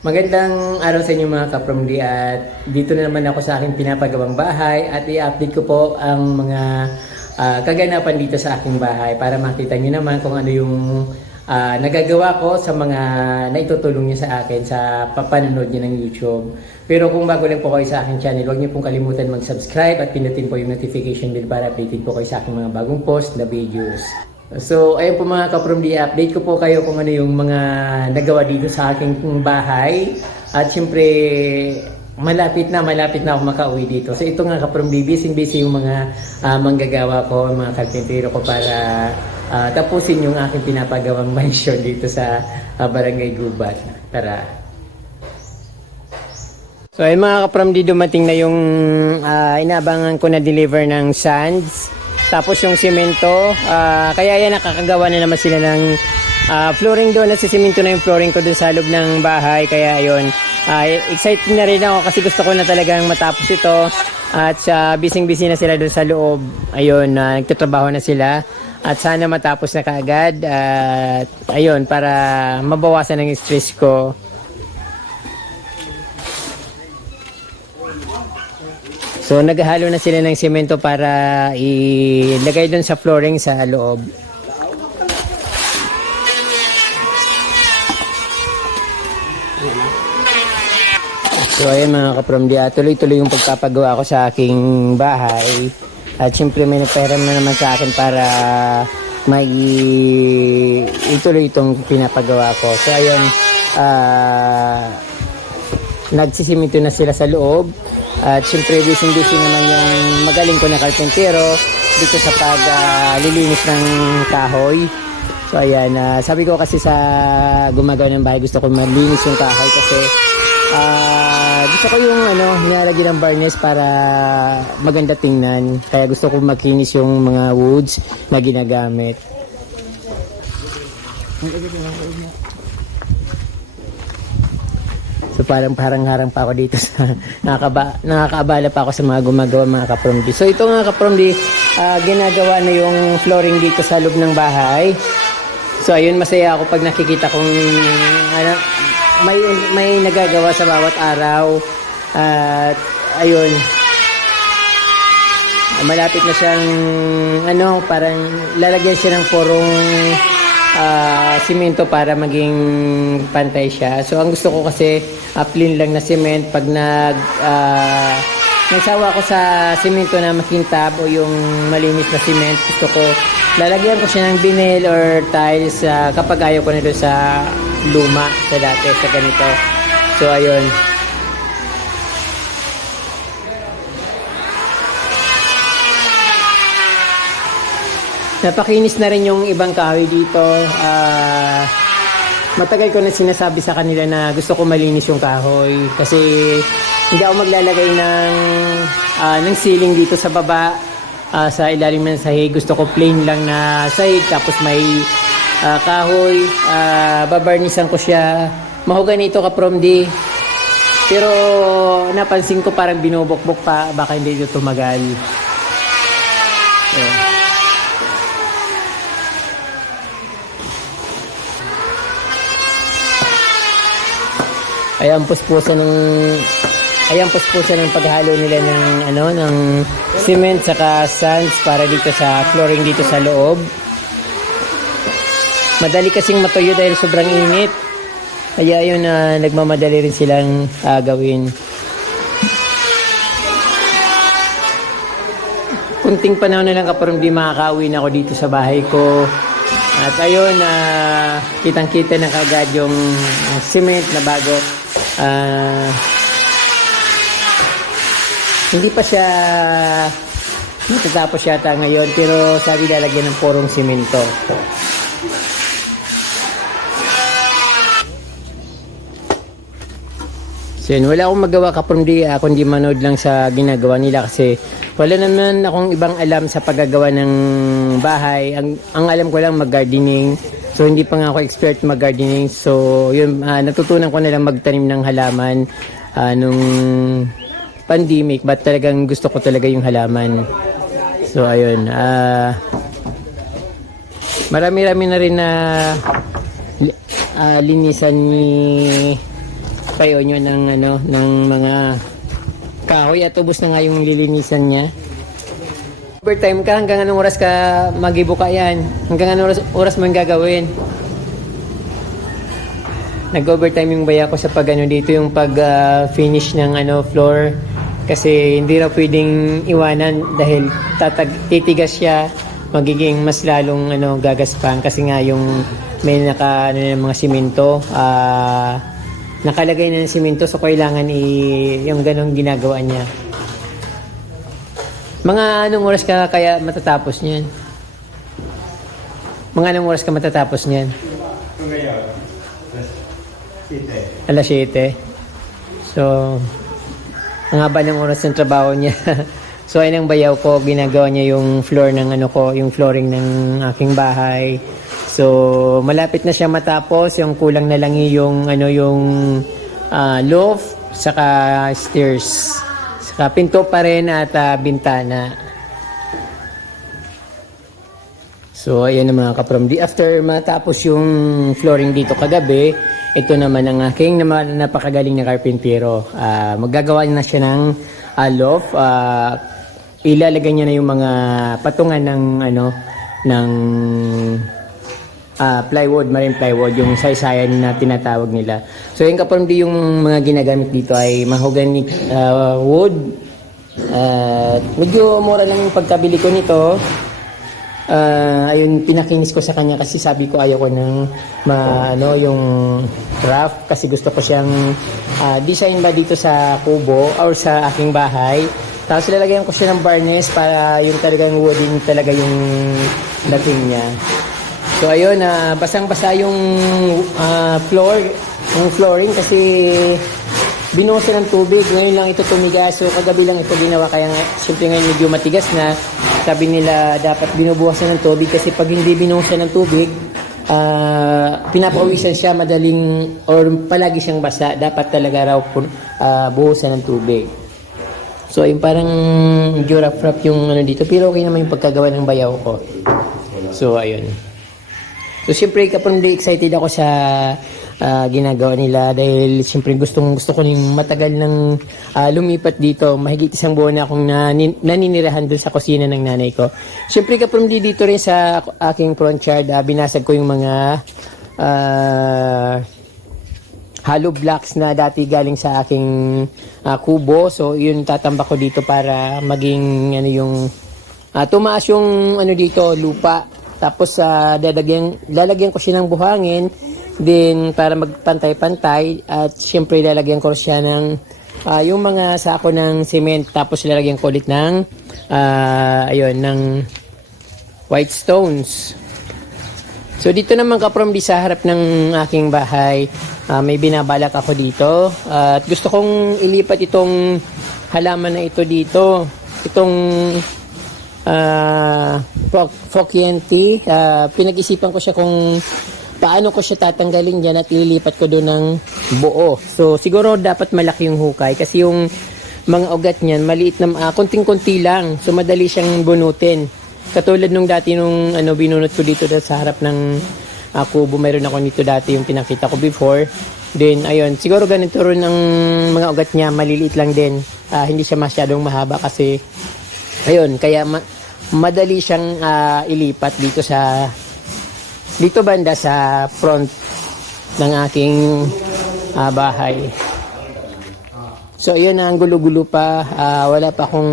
Magandang araw sa inyo mga kapromdi at dito na naman ako sa aking pinapagawang bahay at i-update ko po ang mga ah, kaganapan dito sa aking bahay para makita nyo naman kung ano yung ah, nagagawa ko sa mga naitutulong nyo sa akin sa papanood nyo ng YouTube. Pero kung bago lang po kayo sa aking channel, huwag nyo pong kalimutan mag-subscribe at pinutin po yung notification bell para updated po kayo sa aking mga bagong post na videos. So, ayun po mga kaprom di update ko po kayo kung ano yung mga nagawa dito sa aking bahay. At syempre, malapit na, malapit na ako makauwi dito. So, ito nga kaprom di, busy-busy yung mga ah, manggagawa ko, mga karpintero ko para ah, tapusin yung aking pinapagawang mansion dito sa ah, Barangay Gubat. Tara. So, ayun mga kaprom di, dumating na yung ah, inabangan ko na deliver ng sands. Tapos yung simento, ah, kaya yan nakakagawa na naman sila ng ah, flooring doon. Nasisimento na yung flooring ko doon sa loob ng bahay. Kaya ayun, ah, excited na rin ako kasi gusto ko na talagang matapos ito. At sa bising-busy na sila doon sa loob. Ayun, ah, nagtatrabaho na sila. At sana matapos na kaagad. At ayun, para mabawasan ang stress ko. So naghahalo na sila ng semento para ilagay doon sa flooring sa loob. So ayun mga kapromdi, ah, tuloy-tuloy yung pagpapagawa ko sa aking bahay. At syempre may nagpahiram na naman sa akin para may ituloy itong pinapagawa ko. So ayun, ah nagsisimento na sila sa loob. At syempre busy-busy naman yung magaling ko na karpentero dito sa paglilinis ng kahoy. So ayan, ah, sabi ko kasi sa gumagawa ng bahay gusto ko malinis yung kahoy kasi ah, gusto ko yung ano, nilalagyan ng varnish para maganda tingnan. Kaya gusto ko makinis yung mga woods na ginagamit. So parang parang harang pa ako dito sa nakakaba, nakakaabala pa ako sa mga gumagawa mga kapromdi. So ito nga kapromdi, ah, ginagawa na yung flooring dito sa loob ng bahay. So ayun masaya ako pag nakikita kong ano, may may nagagawa sa bawat araw. At ayun malapit na siyang ano parang lalagyan siya ng porong ah, simento para maging pantay siya. So ang gusto ko kasi uh, plain lang na cement pag nag ah, nagsawa ko sa simento na makintab o yung malinis na cement gusto ko lalagyan ko siya ng vinyl or tiles ah, kapag ayaw ko doon sa luma sa dati sa ganito. So ayun. Napakinis na rin yung ibang kahoy dito. Ah, matagal ko na sinasabi sa kanila na gusto ko malinis yung kahoy kasi hindi ako maglalagay ng ah, ng ceiling dito sa baba ah, sa ilalim ng sahig. Gusto ko plain lang na sahig tapos may ah, kahoy. Ah, babarnisan ko siya. Mahogany ito ka from D. Pero napansin ko parang binubok-bok pa baka hindi ito tumagal. Ayan puspusa ng Ayan puspusa ng paghalo nila ng ano ng cement saka sands para dito sa flooring dito sa loob. Madali kasing matuyo dahil sobrang init. Kaya yun na nagmamadali rin silang ah, gawin. Kunting panahon na lang kaparang di makakauwi ako dito sa bahay ko. At ayun, na kitang-kita na kagad yung ah, cement na bago. Ah, hindi pa siya matatapos yata ngayon pero sabi lalagyan ng porong simento. So yun, wala akong magawa kapundi uh, kundi manood lang sa ginagawa nila kasi wala naman akong ibang alam sa paggagawa ng bahay. Ang, ang alam ko lang mag-gardening. So hindi pa nga ako expert mag-gardening. So yun, ah, natutunan ko na lang magtanim ng halaman ah, nung pandemic. But talagang gusto ko talaga yung halaman. So ayun, ah marami-rami na rin na ah, linisan ni payo nyo ng, ano, ng mga kahoy at ubos na nga yung lilinisan niya. Overtime ka, hanggang anong oras ka magibuka yan? Hanggang anong oras, oras mo yung gagawin? Nag-overtime yung baya ko sa pag ano dito yung pag ah, finish ng ano floor kasi hindi na pwedeng iwanan dahil tatag titigas siya magiging mas lalong ano gagaspan kasi nga yung may naka ano, ng mga simento ah nakalagay na ng simento so kailangan i yung ganong ginagawa niya mga anong oras ka kaya matatapos niyan mga anong oras ka matatapos niyan Alas 7. So, ang haba ng oras ng trabaho niya. so, ayun ang bayaw ko. Ginagawa niya yung floor ng ano ko, yung flooring ng aking bahay. So, malapit na siya matapos. Yung kulang na lang yung ano yung ah, loft saka stairs. Saka pinto pa rin at ah, bintana. So, ayan ang mga kapramdi. After matapos yung flooring dito kagabi, ito naman ang aking napakagaling na karpintero. Ah, maggagawa na siya ng ah, loft. Ah, ilalagay niya na yung mga patungan ng ano ng ah, plywood, marine plywood, yung saysayan na tinatawag nila. So yung kapamdi yung mga ginagamit dito ay mahogany ah, wood. At medyo mura lang yung pagkabili ko nito. Ah, ayun pinakinis ko sa kanya kasi sabi ko ayaw ko ng ma, ano yung craft kasi gusto ko siyang ah, design ba dito sa kubo or sa aking bahay. Tapos lalagyan ko siya ng varnish para yung talagang wooden talaga yung dating niya. So ayun, ah, basang-basa yung ah, floor, yung flooring kasi binuhos siya ng tubig. Ngayon lang ito tumigas. So kagabi lang ito ginawa kaya nga, syempre ngayon medyo matigas na. Sabi nila dapat binubuhasan ng tubig kasi pag hindi binuhusan ng tubig, ah pinapawisan siya madaling or palagi siyang basa. Dapat talaga raw uh, buhusan ng tubig. So yung parang medyo rough-rough yung ano dito. Pero okay naman yung pagkagawa ng bayaw ko. So ayun. So siyempre kapag excited ako sa ah, ginagawa nila dahil siyempre gustong gusto ko ning matagal ng ah, lumipat dito. Mahigit isang buwan na akong nanin, naninirahan dun sa kusina ng nanay ko. Siyempre kapag dito rin sa aking front yard, ah, binasag ko yung mga ah, hollow blocks na dati galing sa aking ah, kubo. So, yun tatambak ko dito para maging ano yung ah, tumaas yung ano dito lupa. Tapos ah, lalagyan lalagyan ko siya ng buhangin din para magpantay-pantay at syempre lalagyan ko siya ng ah, yung mga sako ng cement tapos lalagyan ko ulit ng ah, ayun ng white stones. So dito naman ka from di sa harap ng aking bahay, ah, may binabalak ako dito at gusto kong ilipat itong halaman na ito dito. Itong uh, Fokienti, ah, pinag-isipan ko siya kung paano ko siya tatanggalin dyan at ililipat ko doon ng buo. So siguro dapat malaki yung hukay kasi yung mga ugat niyan maliit na ah, konting-konti lang. So madali siyang bunutin. Katulad nung dati nung ano binunot ko dito sa harap ng uh, kubo, mayroon ako nito dati yung pinakita ko before. Then ayun, siguro ganito rin ang mga ugat niya, maliliit lang din. Ah, hindi siya masyadong mahaba kasi ayun, kaya ma- madali siyang ah, ilipat dito sa dito banda sa front ng aking ah, bahay. So, ayun ang gulo-gulo pa. Ah, wala pa akong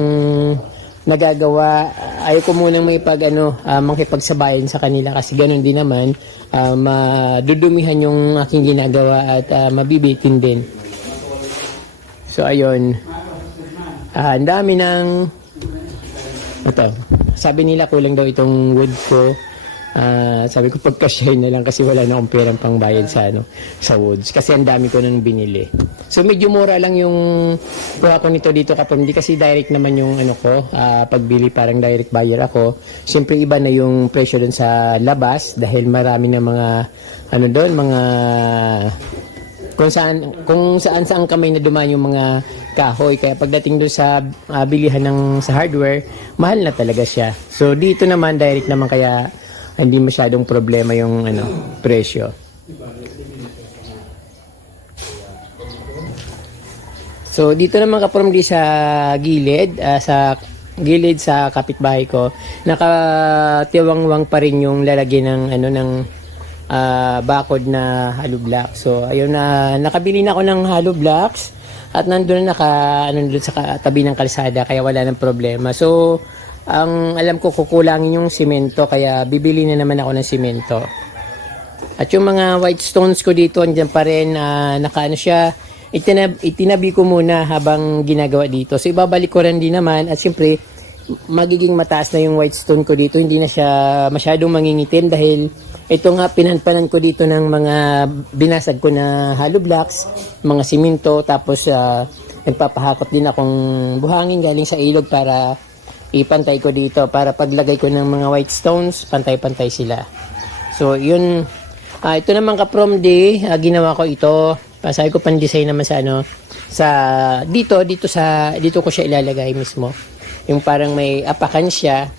nagagawa. Ayaw ko munang may pag, ano, ah, makipagsabayan sa kanila kasi ganun din naman. ah, madudumihan yung aking ginagawa at ah, mabibitin din. So, ayun. Ah, ang dami ng ito. Sabi nila kulang daw itong wood ko. Ah, sabi ko pagka-share na lang kasi wala na akong perang pangbayad sa ano sa woods kasi ang dami ko nang binili. So medyo mura lang yung kuha ko nito dito kapag hindi kasi direct naman yung ano ko, ah, pagbili parang direct buyer ako. Siyempre iba na yung presyo doon sa labas dahil marami na mga ano doon, mga kung saan kung saan saan kamay na dumaan yung mga kahoy. Kaya pagdating doon sa ah, bilihan ng sa hardware mahal na talaga siya. So dito naman direct naman kaya hindi masyadong problema yung ano presyo. So dito naman kaprom di sa gilid, ah, sa gilid sa kapitbahay ko, nakatiwangwang pa rin yung lalagyan ng ano ng ah, bakod na hollow block. So ayun na nakabili na ako ng hollow blocks at nandun na naka ano doon sa tabi ng kalsada kaya wala nang problema. So ang alam ko kukulangin yung simento kaya bibili na naman ako ng simento. At yung mga white stones ko dito, andyan pa rin, ah, nakaano siya, itinab, itinabi ko muna habang ginagawa dito. So ibabalik ko rin din naman at siyempre magiging mataas na yung white stone ko dito. Hindi na siya masyadong mangingitim dahil ito nga pinanpanan ko dito ng mga binasag ko na hollow blocks, mga simento, tapos ah, nagpapahakot din akong buhangin galing sa ilog para ipantay ko dito para paglagay ko ng mga white stones, pantay-pantay sila. So, yun. Ah, ito naman ka prom day, ah, ginawa ko ito. Pasabi ko pan design naman sa ano sa dito dito sa dito ko siya ilalagay mismo. Yung parang may apakan siya.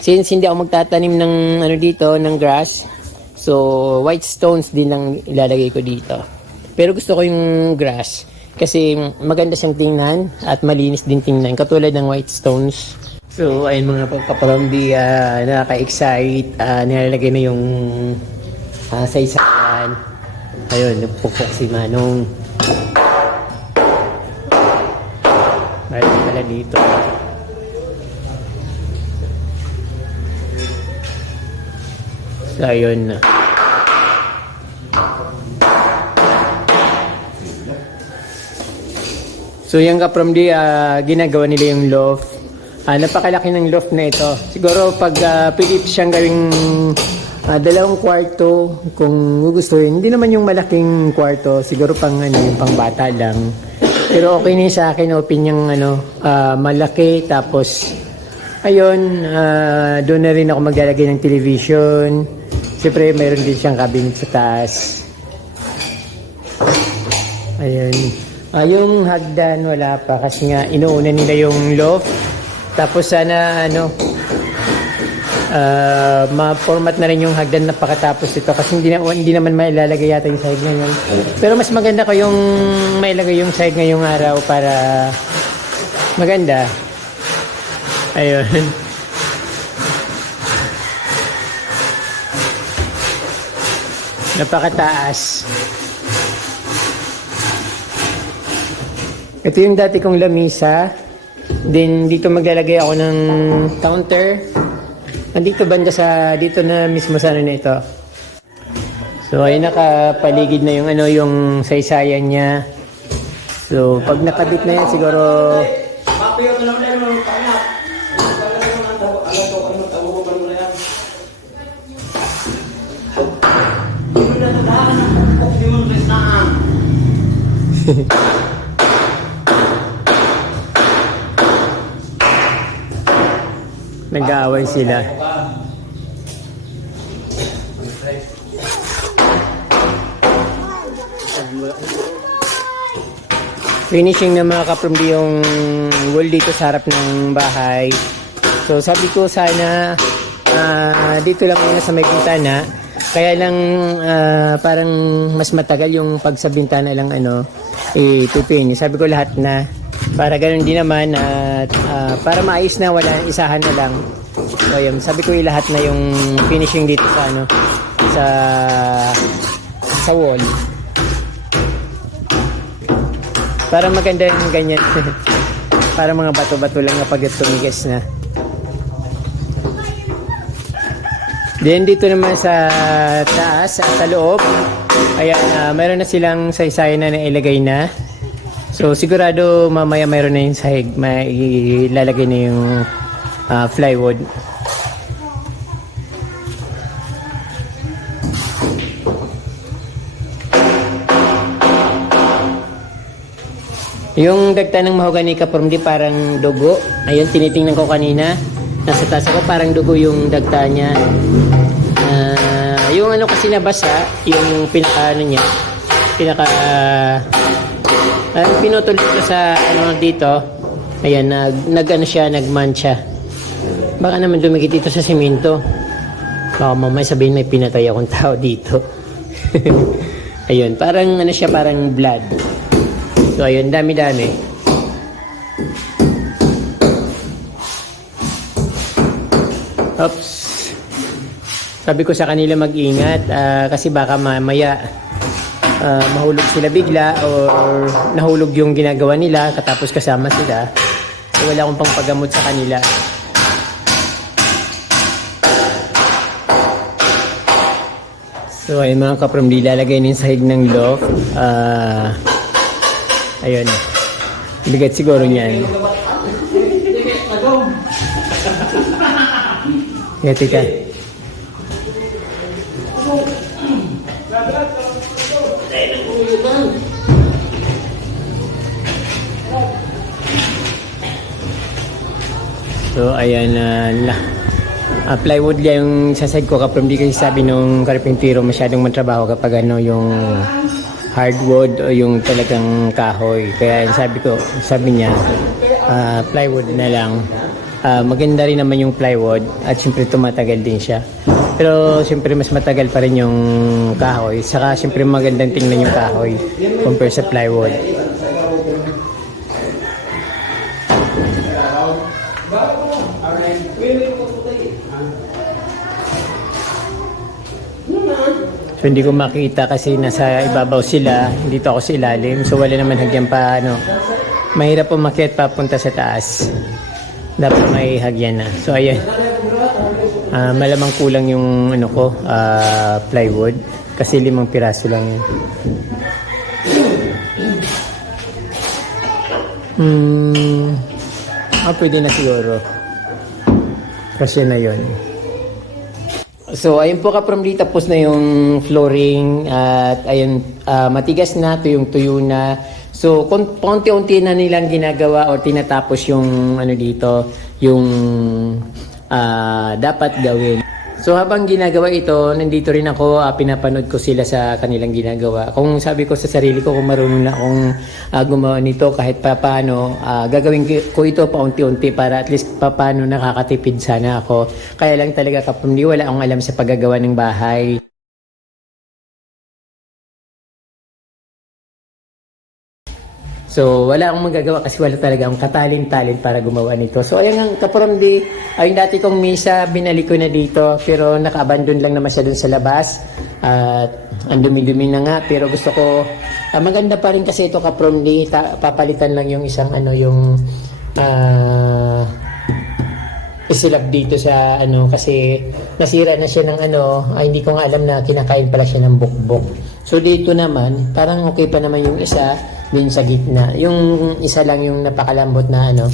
Since hindi ako magtatanim ng ano dito ng grass, so white stones din lang ilalagay ko dito. Pero gusto ko yung grass kasi maganda siyang tingnan at malinis din tingnan katulad ng white stones. So, ayun mga pagkaparambi, uh, nakaka-excite, ah, nilalagay na yung uh, saysayan. Ayun, nagpupok si Manong. Mayroon pala dito. So, ayun na. So yung ka from the ah, ginagawa nila yung loft. Ah, napakalaki ng loft na ito. Siguro pag uh, pilit siyang gawing ah, dalawang kwarto kung gugustuhin. Hindi naman yung malaking kwarto, siguro pang ano, yung pang bata lang. Pero okay na sa akin, open yung ano, ah, malaki tapos ayun, ah, doon na rin ako maglalagay ng television. Siyempre, mayroon din siyang cabinet sa taas. Ayun. Ah, yung hagdan wala pa kasi nga inuuna nila yung loft. Tapos sana ano ah, ma-format na rin yung hagdan na pakatapos ito kasi hindi, na, hindi naman mailalagay yata yung side ngayon. Pero mas maganda ko yung mailagay yung side ngayong araw para maganda. Ayun. Napakataas. Ito yung dati kong lamisa. Then dito maglalagay ako ng counter. Nandito banda sa dito na mismo sa ano na ito. So ayun nakapaligid na yung ano yung saysayan niya. So pag nakabit na yan siguro nag-aaway sila. Finishing na mga kaprumbi yung wall dito sa harap ng bahay. So sabi ko sana ah, dito lang muna sa may bintana. Kaya lang ah, parang mas matagal yung pag sa bintana lang ano itupin. Sabi ko lahat na para ganun din naman at ah, para maayos na wala isahan na lang. So ayun, sabi ko lahat na yung finishing dito sa ano sa sa wall. Para maganda yung ganyan. Para mga bato-bato lang na pag tumigas na. Then dito naman sa taas, sa, loob, ayan, ah, mayroon na silang saysay na nailagay na. So sigurado mamaya mayroon na yung sahig, may ilalagay na yung ah, plywood. Yung dagta ng mahogany ka from di parang dugo. Ayun, tinitingnan ko kanina. Nasa taas ako, parang dugo yung dagta niya. Ah, yung ano kasi nabasa, yung pinaka ano niya, pinaka uh, pinutol ko sa ano dito. Ayan, nag, nag ano siya, nagmancha. Baka naman dumikit dito sa simento. Baka mamaya sabihin may pinatay akong tao dito. Ayun, parang ano siya, parang blood. So, ayun, dami-dami. Oops. Sabi ko sa kanila mag-ingat ah, kasi baka mamaya ah, mahulog sila bigla or nahulog yung ginagawa nila katapos kasama sila. So, wala akong pang paggamot sa kanila. So ayun mga kaprom, lalagay na yung sahig ng loaf. Ah, ayun. Bigat siguro niyan. Yeah, tika. So, ayan na la. Ah, plywood lang yung sasag ko kapag di kasi sabi nung karpintero masyadong matrabaho kapag ano yung hardwood o yung talagang kahoy. Kaya sabi ko, sabi niya, ah, plywood na lang. Ah, maganda rin naman yung plywood at siyempre tumatagal din siya. Pero siyempre mas matagal pa rin yung kahoy. Saka siyempre magandang tingnan yung kahoy compare sa plywood. So hindi ko makita kasi nasa ibabaw sila, dito ako sa ilalim. So wala naman hagyan pa ano. Mahirap umakyat papunta sa taas. Dapat may hagyan na. So ayan. Ah, malamang kulang yung ano ko, ah, plywood kasi limang piraso lang yun. Hmm. Ah, pwede na siguro. Kasi na yun. So, ayun po ka from dito, tapos na yung flooring at ayun, ah, matigas na, tuyong-tuyo na. So, kon- konti-unti na nilang ginagawa o tinatapos yung ano dito, yung ah, dapat gawin. So, habang ginagawa ito, nandito rin ako, ah, pinapanood ko sila sa kanilang ginagawa. Kung sabi ko sa sarili ko, kung marunong na akong ah, gumawa nito kahit pa paano, ah, gagawin ko ito paunti-unti para at least pa nakakatipid sana ako. Kaya lang talaga kapag di wala akong alam sa paggagawa ng bahay. So, wala akong magagawa kasi wala talaga akong katalin-talin para gumawa nito. So, ayun ang kaprondi, ay dati kong misa, binalik ko na dito, pero naka-abandon lang naman siya dun sa labas. At ang dumi-dumi na nga, pero gusto ko, ah, maganda pa rin kasi ito kaprondi, ta- papalitan lang yung isang ano, yung ah isilab dito sa ano kasi nasira na siya ng ano ay hindi ko nga alam na kinakain pala siya ng bukbok so dito naman parang okay pa naman yung isa din sa gitna. Yung isa lang yung napakalambot na ano.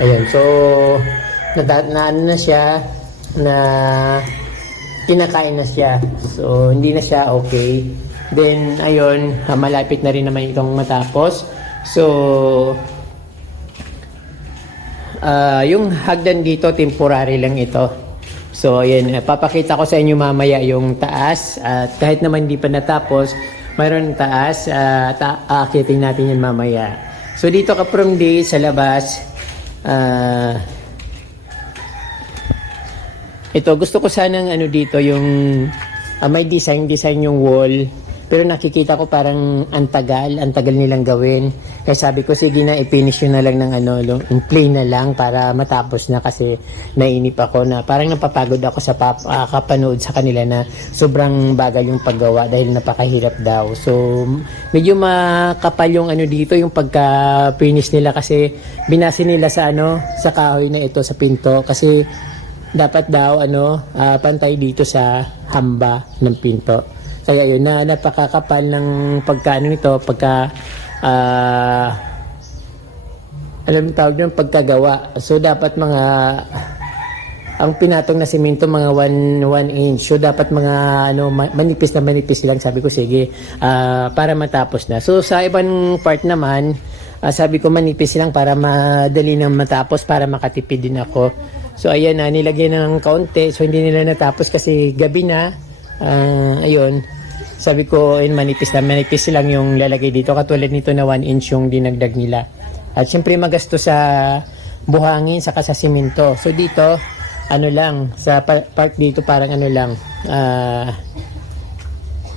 Ayun so na, na ano na siya na kinakain na siya. So hindi na siya okay. Then ayun malapit na rin naman itong matapos. So Ah, yung hagdan dito, temporary lang ito. So, ayan, papakita ko sa inyo mamaya yung taas. At kahit naman hindi pa natapos, mayroon taas. Uh, ta aakitin natin yan mamaya. So, dito ka from day sa labas. ah ito, gusto ko sanang ano dito, yung ah, may design, design yung wall. Pero nakikita ko parang antagal, antagal nilang gawin. Kaya sabi ko, sige na, i-finish yun na lang ng ano, yung plain na lang para matapos na kasi nainip ako na parang napapagod ako sa pap, ah, kapanood sa kanila na sobrang bagal yung paggawa dahil napakahirap daw. So, medyo makapal yung ano dito, yung pagka-finish nila kasi binasi nila sa ano, sa kahoy na ito, sa pinto. Kasi dapat daw ano, ah, pantay dito sa hamba ng pinto. Kaya yun na napakakapal ng pagkano nito pagka ah alam mo tawag yun pagkagawa. So dapat mga ang pinatong na simento mga 1 1 inch. So dapat mga ano ma- manipis na manipis lang sabi ko sige ah, para matapos na. So sa ibang part naman ah, sabi ko manipis lang para madali nang matapos para makatipid din ako. So ayan na nilagyan ng kaunti. So hindi nila natapos kasi gabi na. Ah, ayun. Sabi ko, in manipis na manipis lang yung lalagay dito. Katulad nito na 1 inch yung dinagdag nila. At syempre magasto sa buhangin saka sa simento. So dito, ano lang, sa pa- part dito parang ano lang, ah,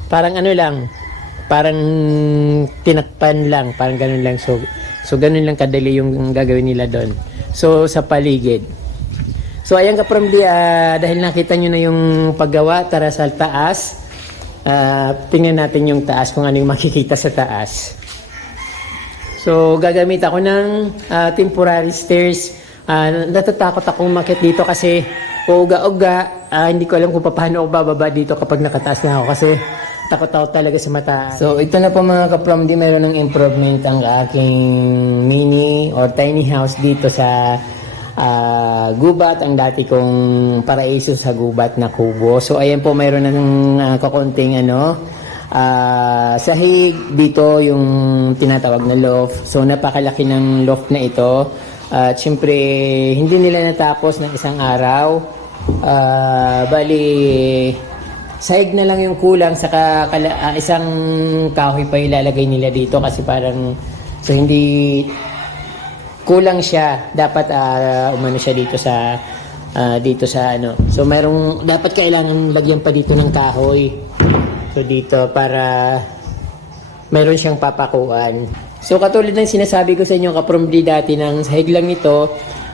parang ano lang, parang tinakpan lang, parang ganun lang. So, so ganun lang kadali yung gagawin nila doon. So, sa paligid. So, ayan ka from the, ah, dahil nakita nyo na yung paggawa, tara sa taas. Ah, tingnan natin yung taas, kung ano yung makikita sa taas. So, gagamit ako ng ah, temporary stairs. Ah, natatakot akong makit dito kasi uga-uga. Ah, hindi ko alam kung paano ako bababa dito kapag nakataas na ako kasi takot ako talaga sa mataas. So, ito na po mga ka-promdi, meron ng improvement ang aking mini or tiny house dito sa ah, gubat, ang dati kong paraiso sa gubat na kubo. So, ayan po, mayroon ng uh, kakonting ano, Ah, sahig dito yung tinatawag na loft. So napakalaki ng loft na ito. At syempre hindi nila natapos ng isang araw. Ah, bali sahig na lang yung kulang sa isang kahoy pa ilalagay nila dito kasi parang so hindi kulang siya. Dapat ah, umano siya dito sa ah, dito sa ano. So mayroong dapat kailangan lagyan pa dito ng kahoy. So dito para meron siyang papakuan. So katulad ng sinasabi ko sa inyo kaprom di dati ng sahig lang nito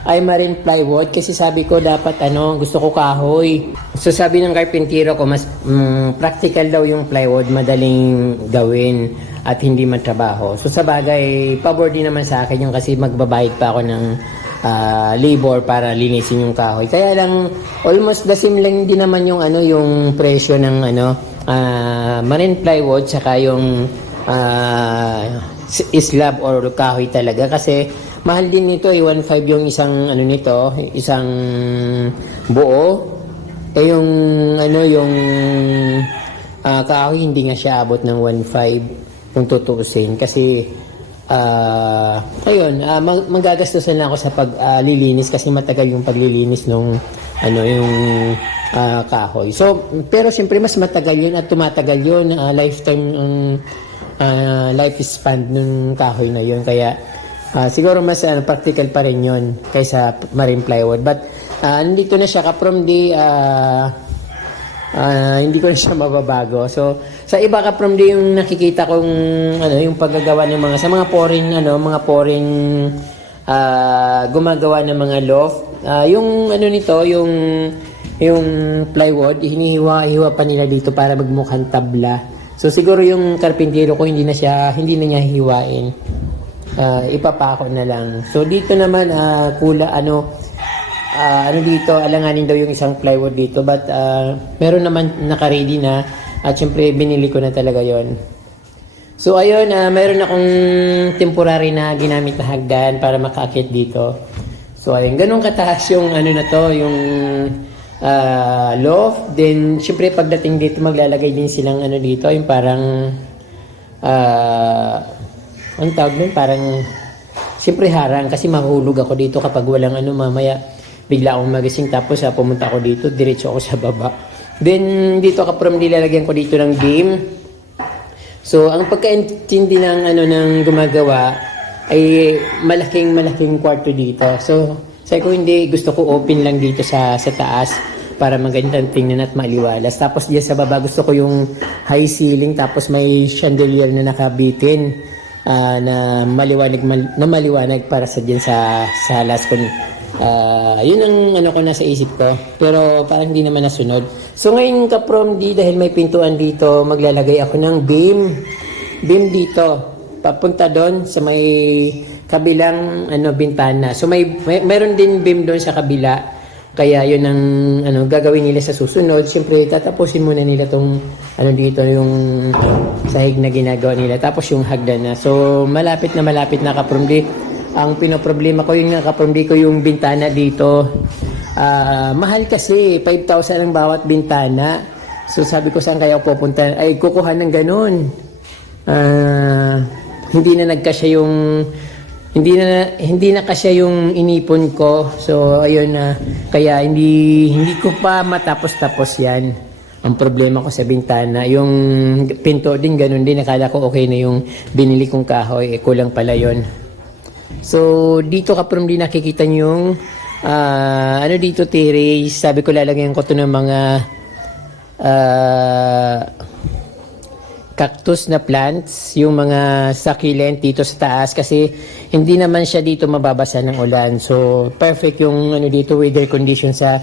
ay marine plywood kasi sabi ko dapat ano gusto ko kahoy. So sabi ng karpintero ko mas mm, practical daw yung plywood madaling gawin at hindi matrabaho. So sa bagay pabor din naman sa akin yung kasi magbabayad pa ako ng ah, labor para linisin yung kahoy. Kaya lang almost the same lang din naman yung ano yung presyo ng ano ah, marine plywood saka yung ah, s- slab or kahoy talaga kasi mahal din nito eh 1.5 yung isang ano nito isang buo. Eh yung ano yung ah, kahoy hindi nga siya abot ng 1.5 kung tutuusin. Kasi ah ayun ah, mag- magagastusan lang ako sa paglilinis kasi matagal yung paglilinis nung ano yung ah, kahoy. So pero siyempre mas matagal yun at tumatagal yun ah, lifetime ang ah, lifespan nung kahoy na yun. Kaya ah, siguro mas ano, practical pa rin yun kaysa marine plywood. But ah, nandito na siya ka from the ah, Ah, hindi ko na siya mababago. So, sa iba ka from the yung nakikita kong ano, yung paggagawa ng mga sa mga foreign ano, mga foreign ah, gumagawa ng mga loft. Ah, yung ano nito, yung yung plywood, hinihiwa-hiwa pa nila dito para magmukhang tabla. So siguro yung karpintero ko hindi na siya hindi na niya hiwain. Ah, ipapako na lang. So dito naman ah, kula ano Ah, ano dito, alanganin daw yung isang plywood dito but ah, meron naman naka-ready na at syempre binili ko na talaga yon. So ayun, ah, meron akong temporary na ginamit na hagdan para makaakit dito. So ayun, ganun kataas yung ano na to, yung ah, loft. Then syempre pagdating dito maglalagay din silang ano dito, yung parang ah, ang tawag nun, parang Siyempre harang kasi mahulog ako dito kapag walang ano mamaya bigla akong magising tapos ah, pumunta ako dito diretso ako sa baba. Then dito ka from nilalagyan ko dito ng game. So ang pagkaintindi ng ano ng gumagawa ay malaking malaking kwarto dito. So sabi ko hindi gusto ko open lang dito sa sa taas para magandang tingnan at maliwalas. Tapos diyan sa baba gusto ko yung high ceiling tapos may chandelier na nakabitin ah, na maliwanag mal- na maliwanag para sa diyan sa sa last kon Ah, yun ang ano ko nasa isip ko. Pero parang hindi naman nasunod. So ngayon ka from D dahil may pintuan dito maglalagay ako ng beam. Beam dito. Papunta doon sa may kabilang ano bintana. So may, may meron din beam doon sa kabila. Kaya yun ang ano gagawin nila sa susunod. Siyempre tatapusin muna nila tong ano dito yung sahig na ginagawa nila. Tapos yung hagdan na. So malapit na malapit na kapromdi. Ang pinoproblema ko yun nga kapromdi ko yung bintana dito. Ah, mahal kasi 5,000 ang bawat bintana. So sabi ko saan kaya ako pupunta? Ay kukuha ng ganun. Ah, hindi na nagkasya yung hindi na hindi na kasya yung inipon ko. So ayun na kaya hindi hindi ko pa matapos-tapos 'yan. Ang problema ko sa bintana, yung pinto din ganun din nakala ko okay na yung binili kong kahoy, eh kulang pala 'yon. So dito ka from din nakikita niyo yung ah, ano dito terrace, sabi ko lalagyan ko to ng mga ah, cactus na plants, yung mga succulent dito sa taas kasi hindi naman siya dito mababasa ng ulan. So, perfect yung ano dito weather condition sa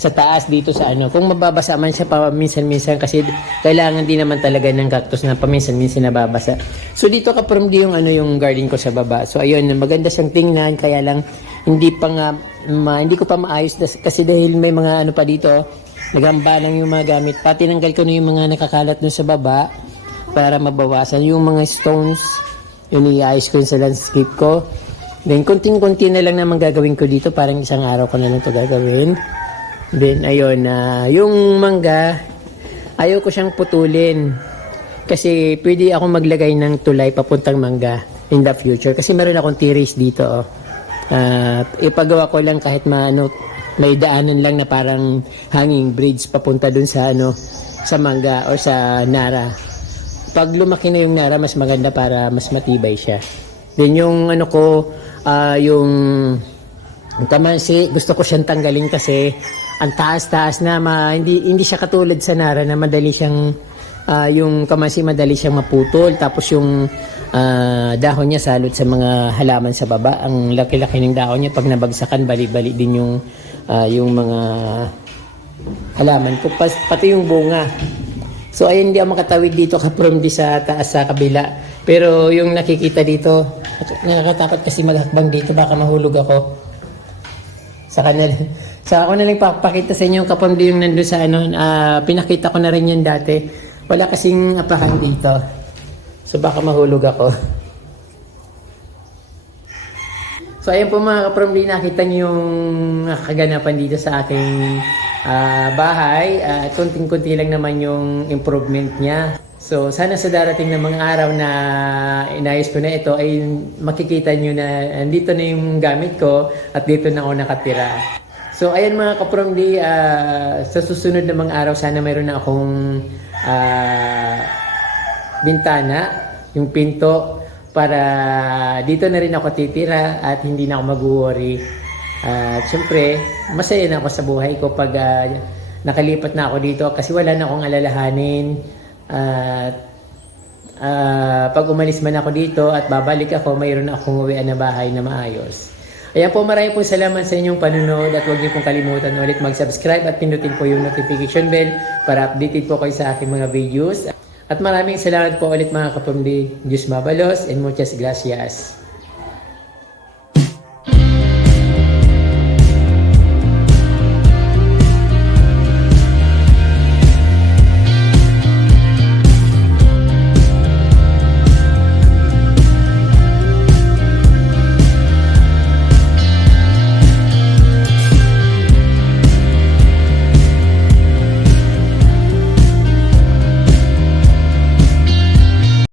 sa taas dito sa ano. Kung mababasa man siya pa minsan-minsan kasi kailangan din naman talaga ng cactus na paminsan-minsan nababasa. So dito ka from yung ano yung garden ko sa baba. So ayun, maganda siyang tingnan kaya lang hindi pa nga ma, hindi ko pa maayos kasi dahil may mga ano pa dito naghambalang yung mga gamit. Pati tinanggal ko na yung mga nakakalat dun sa baba para mabawasan yung mga stones. Yun iayos ko sa landscape ko. Then, konting-konti na lang naman gagawin ko dito. Parang isang araw ko na lang to gagawin. Then, ayun, na yung mangga, ayaw ko siyang putulin. Kasi pwede ako maglagay ng tulay papuntang mangga in the future. Kasi meron akong terrace dito. Oh. At ipagawa ko lang kahit maano, may daanan lang na parang hanging bridge papunta dun sa ano sa mangga or sa nara. Pag lumaki na yung nara, mas maganda para mas matibay siya. Then yung ano ko, ah, yung kamansi, gusto ko siyang tanggalin kasi ang taas-taas na ma, hindi hindi siya katulad sa nara na madali siyang ah, yung kamansi madali siyang maputol tapos yung ah, dahon niya salot sa mga halaman sa baba. Ang laki-laki ng dahon niya pag nabagsakan bali-bali din yung ah, yung mga halaman ko pati yung bunga. So ayun hindi ako makatawid dito from di sa taas sa kabila. Pero yung nakikita dito, nakakatakot kasi maghakbang dito baka mahulog ako. Sa kanila. Sa ako na lang papakita sa inyo kapag yung nandun sa ano, ah, pinakita ko na rin yan dati. Wala kasing apakan dito. So baka mahulog ako. So ayan po mga kapromli, nakita niyo yung kaganapan dito sa aking ah, bahay. At kunting-kunti lang naman yung improvement niya. So sana sa darating na mga araw na inayos ko na ito ay makikita niyo na andito na yung gamit ko at dito na ako nakatira. So ayan mga kapromli, ah, sa susunod na mga araw sana mayroon na akong ah, bintana, yung pinto para dito na rin ako titira at hindi na ako mag-worry. At syempre, masaya na ako sa buhay ko pag ah, nakalipat na ako dito kasi wala na akong alalahanin. At ah, pag umalis man ako dito at babalik ako, mayroon akong uwian na bahay na maayos. Ayan po, maraming po salamat sa inyong panunod at huwag niyo pong kalimutan ulit mag-subscribe at pinutin po yung notification bell para updated po kayo sa aking mga videos. At maraming salamat po ulit mga kapamdi. Diyos mabalos and muchas gracias.